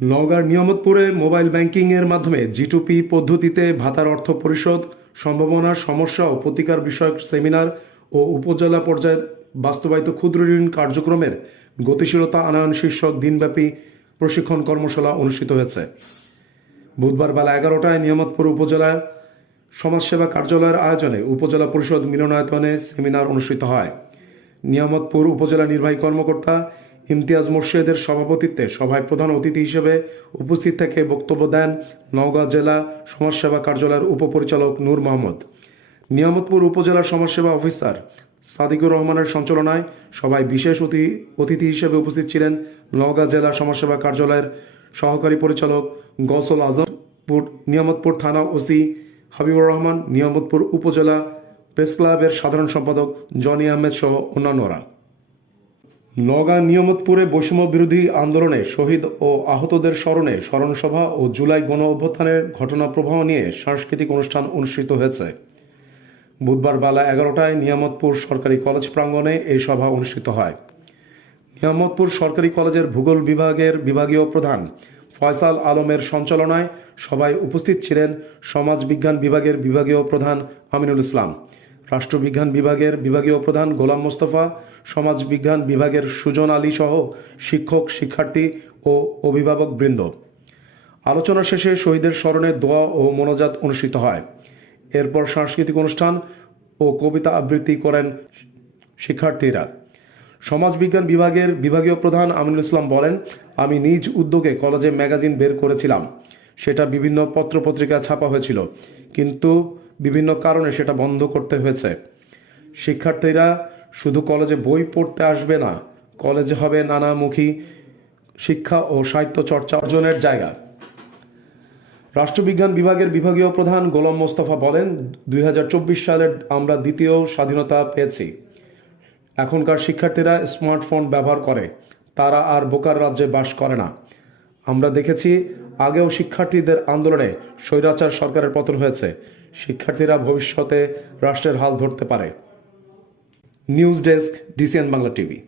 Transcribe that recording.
নওগাঁর নিয়ামতপুরে মোবাইল ব্যাংকিংয়ের মাধ্যমে জিটুপি পদ্ধতিতে ভাতার অর্থ পরিশোধ সম্ভাবনা সমস্যা ও প্রতিকার বিষয়ক সেমিনার ও উপজেলা পর্যায়ে বাস্তবায়িত ক্ষুদ্র ঋণ কার্যক্রমের গতিশীলতা আনয়ন শীর্ষক দিনব্যাপী প্রশিক্ষণ কর্মশালা অনুষ্ঠিত হয়েছে। বুধবার বেলা এগারোটায় নিয়ামতপুর উপজেলায় সমাজসেবা কার্যালয়ের আয়োজনে উপজেলা পরিষদ মিলনায়তনে সেমিনার অনুষ্ঠিত হয়। নিয়ামতপুর উপজেলা নির্বাহী কর্মকর্তা ইমতিয়াজ মোর্শেদের সভাপতিত্বে সভায় প্রধান অতিথি হিসেবে উপস্থিত থেকে বক্তব্য দেন নওগাঁ জেলা সমাজসেবা কার্যালয়ের উপপরিচালক নূর মোহাম্মদ নিয়ামতপুর উপজেলা সমাজসেবা অফিসার সাদিকুর রহমানের সঞ্চালনায় সভায় বিশেষ অতি, অতিথি হিসেবে উপস্থিত ছিলেন নওগাঁ জেলা সমাজসেবা কার্যালয়ের সহকারী পরিচালক গৌসল আজমপুর নিয়ামতপুর থানা ওসি হাবিবুর রহমান, নিয়ামতপুর উপজেলা প্রেস ক্লাবের সাধারণ সম্পাদক জনি আহমেদ সহ অন্যান্যরা। নওগাঁ নিয়মতপুরে বৈষম্য বিরোধী আন্দোলনে শহীদ ও আহতদের স্মরণে স্মরণসভা ও জুলাই গণ অভ্যুত্থানের ঘটনা প্রবাহ নিয়ে সাংস্কৃতিক অনুষ্ঠান অনুষ্ঠিত হয়েছে। বুধবার বেলা এগারোটায় নিয়ামতপুর সরকারি কলেজ প্রাঙ্গণে এই সভা অনুষ্ঠিত হয়। নিয়ামতপুর সরকারি কলেজের ভূগোল বিভাগের বিভাগীয় প্রধান ফয়সাল আলমের সঞ্চালনায় সভায় উপস্থিত ছিলেন সমাজ বিজ্ঞান বিভাগের বিভাগীয় প্রধান আমিনুল ইসলাম। রাষ্ট্রবিজ্ঞান বিভাগের বিভাগীয় প্রধান গোলাম মোস্তফা, সমাজবিজ্ঞান বিভাগের সুজন আলী সহ শিক্ষক, শিক্ষার্থী ও অভিভাবক বৃন্দ। আলোচনা শেষে শহীদের স্মরণে দোয়া ও মনোজাত অনুষ্ঠিত হয়। এরপর সাংস্কৃতিক অনুষ্ঠান ও কবিতা আবৃত্তি করেন শিক্ষার্থীরা। সমাজবিজ্ঞান বিভাগের বিভাগীয় প্রধান আমিনুল ইসলাম বলেন, আমি নিজ উদ্যোগে কলেজে ম্যাগাজিন বের করেছিলাম। সেটা বিভিন্ন পত্রপত্রিকা ছাপা হয়েছিল। কিন্তু বিভিন্ন কারণে সেটা বন্ধ করতে হয়েছে। শিক্ষার্থীরা শুধু কলেজে বই পড়তে আসবে না, কলেজে হবে নানামুখী শিক্ষা ও সাহিত্য চর্চা অর্জনের জায়গা। রাষ্ট্রবিজ্ঞান বিভাগের বিভাগীয় প্রধান গোলাম মোস্তফা বলেন, দুই সালের আমরা দ্বিতীয় স্বাধীনতা পেয়েছি। এখনকার শিক্ষার্থীরা স্মার্টফোন ব্যবহার করে, তারা আর বোকার রাজ্যে বাস করে না। আমরা দেখেছি আগেও শিক্ষার্থীদের আন্দোলনে স্বৈরাচার সরকারের পতন হয়েছে। শিক্ষার্থীরা ভবিষ্যতে রাষ্ট্রের হাল ধরতে পারে। News desk DCN Bangla TV.